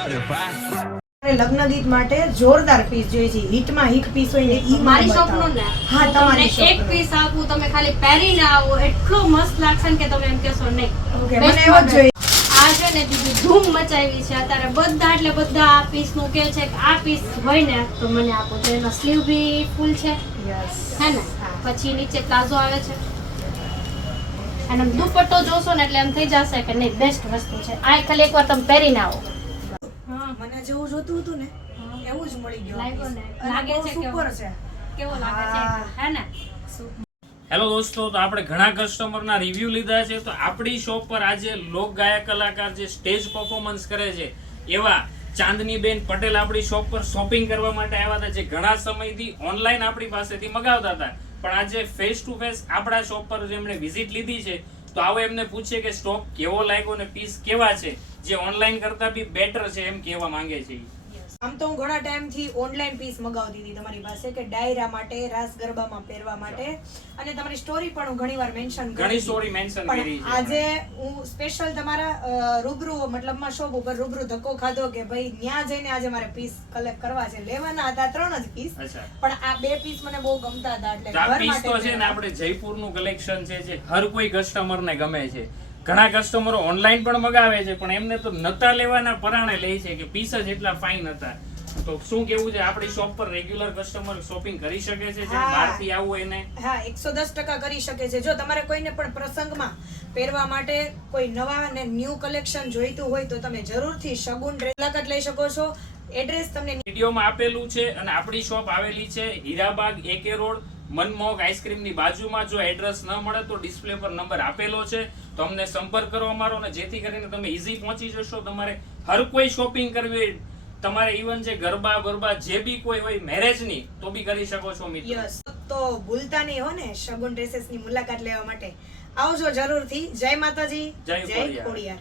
લગ્ન ગીત માટે જોરદાર પીસ જોઈએ છે, હિટમાં હિટ પીસ હોય ને ઈ મારી શોપનો ને હા તમારી તમને એક પીસ આપું, તમે ખાલી પહેરીને આવો, એટલો મસ્ત લાગશે ને કે તમે એમ કહેશો નહીં. ઓકે મને એવો જ જોઈએ. આ છે ને બીજું ધૂમ મચાવી છે અત્યારે બધા, એટલે બધા આ પીસ નું કે છે કે આ પીસ હોય ને તો મને આપો. તો એનો સ્લીવ બી ફૂલ છે હે ને, પછી નીચે પ્લાઝો આવે છે અને દુપટ્ટો જોશો ને એટલે એમ થઈ જશે કે નહીં બેસ્ટ વસ્તુ છે. આ ખાલી એકવાર તમે પહેરીને આવો. મને જેવું જોતું હતું ને એવું જ મળી ગયું. લાગ્યો ને, લાગે છે સુપર છે. કેવો લાગે છે હે ને. હેલો દોસ્તો, તો આપણે ઘણા કસ્ટમરના રિવ્યુ લીધા છે. તો આપણી શોપ પર આજે લોક ગાયક કલાકાર જે સ્ટેજ પરફોર્મન્સ કરે છે એવા ચાંદનીબેન પટેલ આપણી શોપ પર શોપિંગ કરવા માટે આવ્યા હતા, જે ઘણા સમયથી ઓનલાઈન આપણી પાસેથી મગાવતા હતા, પણ આજે ફેસ ટુ ફેસ આપણા શોપ પર જેમણે વિઝિટ લીધી છે. તો આવો એમને પૂછીએ કે સ્ટોક કેવો લાગ્યો ને પીસ કેવા છે, જે ઓનલાઈન કરતા બી બેટર છે એમ કહેવા માંગે છે. આમ તો હું ઘણા ટાઈમથી ઓનલાઈન પીસ મગાવતી હતી તમારી પાસે કે ડાયરા માટે, રાસ ગરબામાં પહેરવા માટે, અને તમારી સ્ટોરી પણ હું ઘણીવાર મેન્શન કરી, ઘણી સ્ટોરી મેન્શન કરી છે. આજે હું સ્પેશિયલ તમારા રૂબરૂ મતલબમાં શોપ ઉપર રૂબરૂ ધક્કો ખાધો કે ભાઈ ત્યાં જઈને આજે મારે પીસ કલેક્ટ કરવા છે. લેવાના હતા 3 જ પીસ, પણ આ 2 પીસ મને બહુ ગમતા હતા, એટલે આ પીસ તો છે ને આપણે જયપુરનું કલેક્શન છે, જે હર કોઈ કસ્ટમરને ગમે છે. ઘણા કસ્ટમરો ઓનલાઈન પણ મગાવે છે, પણ એમને તો નતા લેવાના પરાણે લે છે કે પીસ જ એટલા ફાઇન હતા. તો શું કેવું છે, આપણી શોપ પર રેગ્યુલર કસ્ટમર શોપિંગ કરી શકે છે, જે બહારથી આવવું એને? હા 110% કરી શકે છે. જો તમારે કોઈને પણ પ્રસંગમાં પહેરવા માટે કોઈ નવા અને ન્યૂ કલેક્શન જોઈતું હોય તો તમે જરૂરથી શગુન મુલાકાત લઈ શકો છો. એડ્રેસ તમને વિડીયોમાં આપેલું છે, અને આપણી શોપ આવેલી છે હીરાબાગ AK રોડ, મનમોહક આઈસ્ક્રીમની બાજુમાં. જો એડ્રેસ ન મળે તો ડિસ્પ્લે પર નંબર આપેલો છે, તો અમને સંપર્ક કરો અમારો, ને જેથી કરીને તમે ઈઝી પહોંચી જશો. તમારે હર કોઈ શોપિંગ કરવી, તમારે ઇવન જે ગરબા બરબા જે બી કોઈ હોય મેરેજની, તો બી કરી શકો છો મિત્રો. યસ, તો ભૂલતા નહીં હો ને શગુન ડ્રેસીસની મુલાકાત લેવા માટે આવજો જરૂરથી. જય માતાજી, જય ખોડિયાર. ખોડિયાર.